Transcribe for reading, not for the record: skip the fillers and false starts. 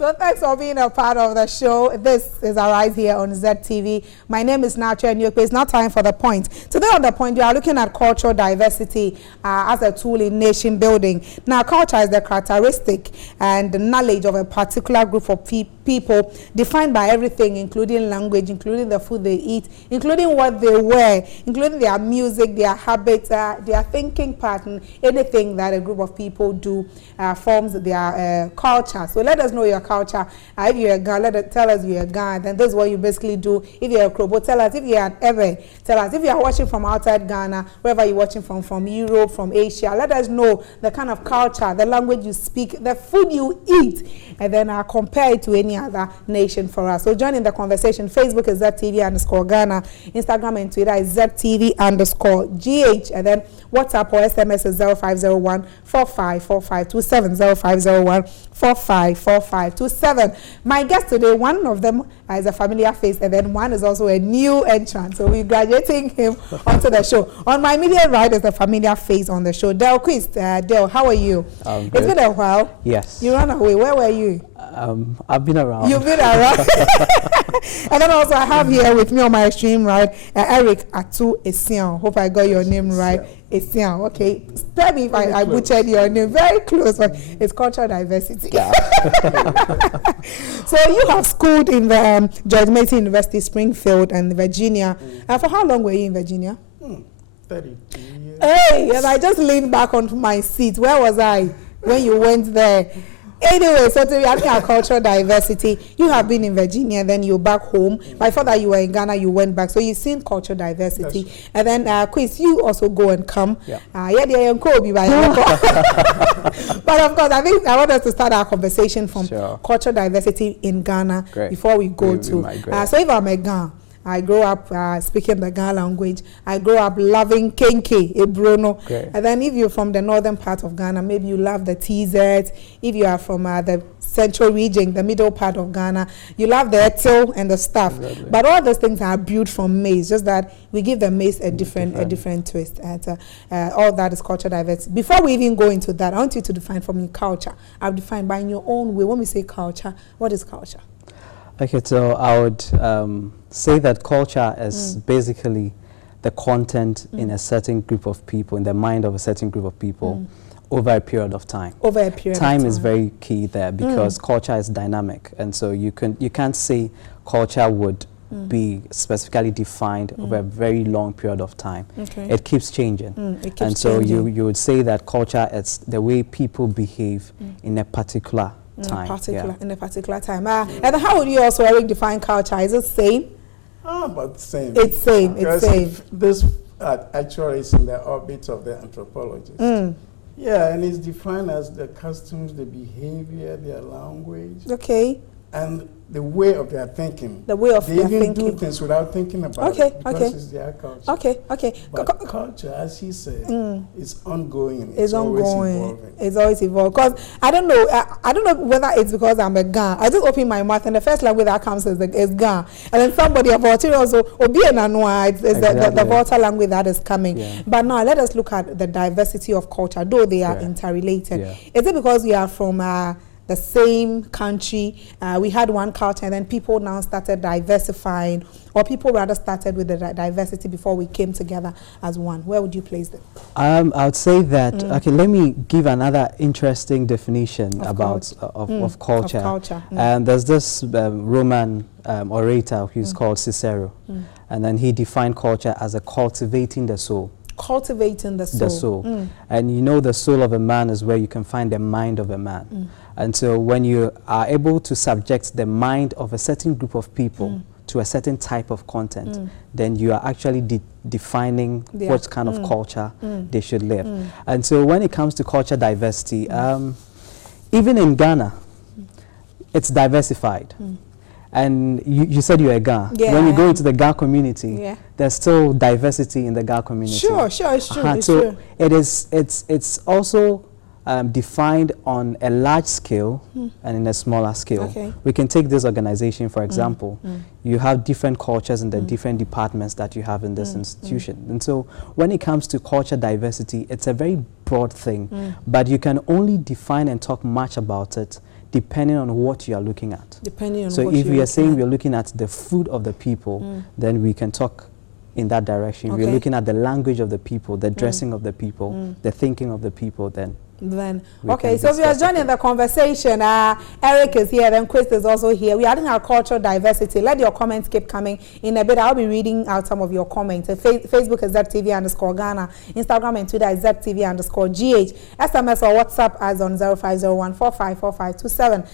So thanks for being a part of the show. This is Arise here on ZTV. My name is Ato Essiaw. It's now time for The Point. Today on The Point, we are looking at cultural diversity as a tool in nation building. Now, culture is the characteristic and the knowledge of a particular group of people defined by everything, including language, including the food they eat, including what they wear, including their music, their habits, their thinking pattern. Anything that a group of people do forms their culture. So let us know your culture. If you're a Ghana, tell us you're a Ghana. Then this is what you basically do. If you're a Krobo, tell us. If you're an Ewe, tell us. If you're watching from outside Ghana, wherever you're watching from Europe, from Asia, let us know the kind of culture, the language you speak, the food you eat, and then compare it to any other nation for us. So join in the conversation. Facebook is ZTV_Ghana. Instagram and Twitter is ZTV_GH. And then WhatsApp or SMS is 0501 454527 0501 454527. My guest today, one of them is a familiar face, and then one is also a new entrant. So we're graduating him onto the show. On my immediate right is the familiar face on the show, Quist. Del, how are you? It's been a while. Yes. You ran away. Where were you? I've been around. You've been around. And then also I have here with me on my extreme right, Ato Essiaw. Hope I got your name right. Essiaw. Okay. Tell me if I butchered your name. Very close, but it's cultural diversity. Yeah. So you have schooled in the George Mason University, Springfield, and Virginia. For how long were you in Virginia? 32 years. Hey, and I just leaned back onto my seat. Where was I when you went there? Anyway, so to be asking our cultural diversity, you have been in Virginia, then you're back home. Before that, you were in Ghana, you went back. So you've seen cultural diversity. Yes. And then, Quist, you also go and come. Yeah. But of course, I think I want us to start our conversation from cultural diversity in Ghana before we go to. So if I'm a Ghana, I grew up speaking the Ghana language. I grew up loving Kenke, Ebrono. And then if you're from the northern part of Ghana, maybe you love the TZ. If you are from the central region, the middle part of Ghana, you love the eto and the stuff. Exactly. But all those things are brewed from maize, just that we give the maize a different twist. And all that is cultural diversity. Before we even go into that, I want you to define for me culture. I've defined by in your own way. When we say culture, what is culture? Okay, so I would say that culture is basically the content in a certain group of people, in the mind of a certain group of people, over a period of time. Over a period of time is very key there because culture is dynamic, and so you can't say culture would be specifically defined over a very long period of time. It keeps changing. So you would say that culture is the way people behave in a particular time. In a particular time. And how would you also, Eric, define culture? Is it same? About the same. It's same. It's same. This actually is in the orbit of the anthropologist. Yeah, and it's defined as the customs, the behavior, their language. Okay. And the way of their thinking. The way of their thinking. They even do things without thinking about it because it's their culture. Okay. But culture, as he said, is ongoing. It's always ongoing. Evolving. It's always evolving. Because I don't know whether it's because I'm a Ga. I just open my mouth and the first language that comes is Ga. And then somebody about it also, Obi and Anwa, it's the Volta language that is coming. Yeah. But now let us look at the diversity of culture, though they are interrelated. Yeah. Is it because we are from the same country, we had one culture, and then people now started diversifying, or people rather started with the diversity before we came together as one? Where would you place them? I would say that, okay, let me give another interesting definition of culture. And there's this Roman orator who's called Cicero, and then he defined culture as a cultivating the soul. Cultivating the soul. The soul. And you know, the soul of a man is where you can find the mind of a man. And so when you are able to subject the mind of a certain group of people to a certain type of content, then you are actually defining what kind of culture they should live. And so when it comes to culture diversity, even in Ghana, it's diversified. And you said you're a Ga. Yeah, when you go into the Ga community, there's still diversity in the Ga community. Sure, it's true. It's so true. It's also defined on a large scale and in a smaller scale. Okay. We can take this organization, for example. You have different cultures in the different departments that you have in this institution. And so when it comes to culture diversity, it's a very broad thing, but you can only define and talk much about it depending on what you are looking at. Depending on so what if you're we are saying at. we're looking at the food of the people, then we can talk in that direction. Okay. We're looking at the language of the people, the dressing of the people, the thinking of the people, then okay, so we are joining the conversation. Eric is here, then Quist is also here. We are adding our cultural diversity. Let your comments keep coming. In a bit, I'll be reading out some of your comments. Facebook is ZTV_Ghana. Instagram and Twitter is ZTV_GH. SMS or WhatsApp as on 0501454527.